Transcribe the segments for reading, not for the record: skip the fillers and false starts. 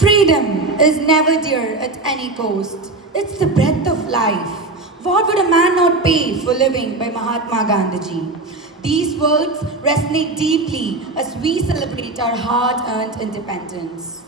Freedom is never dear at any cost. It's the breath of life. What would a man not pay for living by Mahatma Gandhi? These words resonate deeply as we celebrate our hard-earned independence.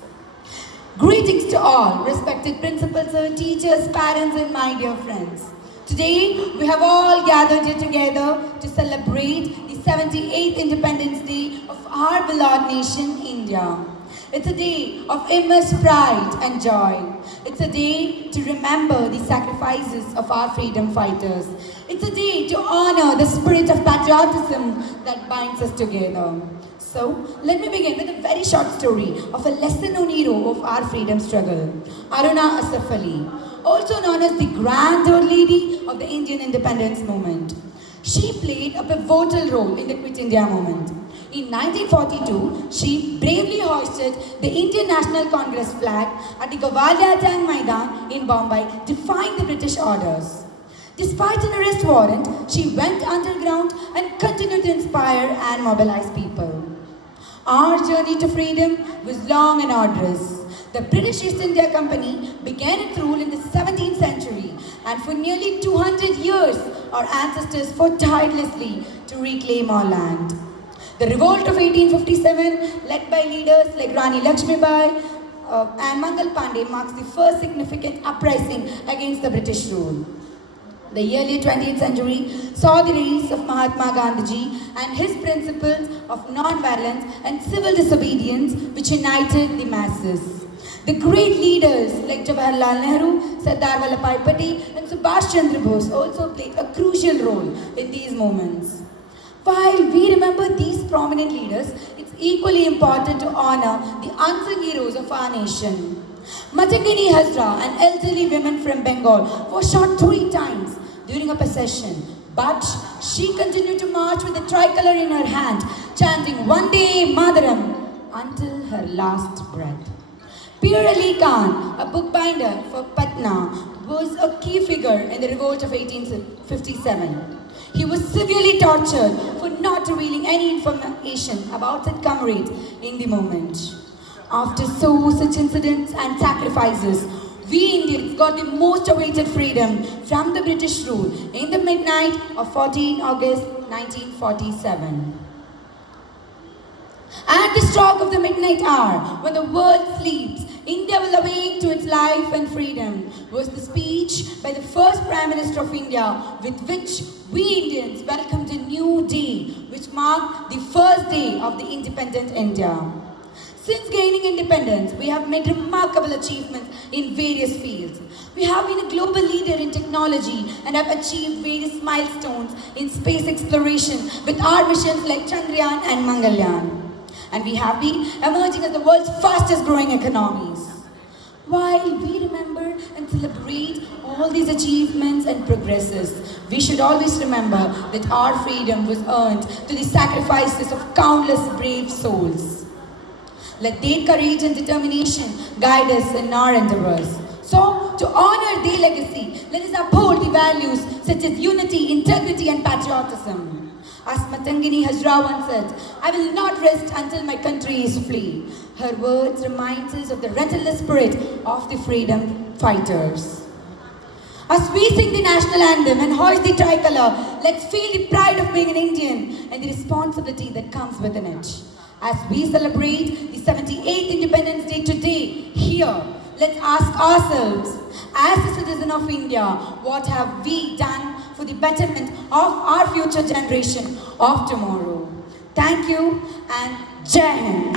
Greetings to all, respected principals, teachers, parents, and my dear friends. Today, we have all gathered here together to celebrate the 78th Independence Day of our beloved nation, India. It's a day of immense pride and joy. It's a day to remember the sacrifices of our freedom fighters. It's a day to honor the spirit of patriotism that binds us together. So, let me begin with a very short story of a lesser-known hero of our freedom struggle, Aruna Asaf Ali, also known as the Grand Old Lady of the Indian independence movement. She played a pivotal role in the Quit India movement. In 1942, she bravely hoisted the Indian National Congress flag at the Gavalia Tank Maidan in Bombay, defying the British orders. Despite an arrest warrant, she went underground and continued to inspire and mobilize people. Our journey to freedom was long and arduous. The British East India Company began its rule in the 17th century, and for nearly 200 years, our ancestors fought tirelessly to reclaim our land. The revolt of 1857, led by leaders like Rani Lakshmibai and Mangal Pandey, marks the first significant uprising against the British rule. The early 20th century saw the rise of Mahatma Gandhi and his principles of non-violence and civil disobedience, which united the masses. The great leaders like Jawaharlal Nehru, Sardar Vallabhbhai Patel and Subhash Chandra Bose also played a crucial role in these moments. While we remember these prominent leaders, it's equally important to honor the unsung heroes of our nation. Matangini Hazra, an elderly woman from Bengal, was shot 3 times during a procession, but she continued to march with the tricolor in her hand, chanting Vande Mataram until her last breath. Pir Ali Khan, a bookbinder for Patna, was a key figure in the revolt of 1857. He was severely tortured for not revealing any information about his comrades in the movement. After such incidents and sacrifices, we Indians got the most awaited freedom from the British rule in the midnight of 14 August 1947. At the stroke of the midnight hour, when the world sleeps, India will awake to its life and freedom, was the speech by the first Prime Minister of India, with which we Indians welcomed a new day, which marked the first day of the independent India. Since gaining independence, we have made remarkable achievements in various fields. We have been a global leader in technology and have achieved various milestones in space exploration with our missions like Chandrayaan and Mangalyaan. And we have been emerging as the world's fastest growing economies. While we remember and celebrate all these achievements and progresses, we should always remember that our freedom was earned through the sacrifices of countless brave souls. Let their courage and determination guide us in our endeavors. So, to honor their legacy, let us uphold the values such as unity, integrity, and patriotism. As Matangini Hazra once said, I will not rest until my country is free. Her words remind us of the relentless spirit of the freedom fighters. As we sing the national anthem and hoist the tricolor, let's feel the pride of being an Indian and the responsibility that comes within it. As we celebrate the 78th Independence Day today, here, let's ask ourselves, as a citizen of India, what have we done for the betterment of our future generation of tomorrow? Thank you and Jai Hind.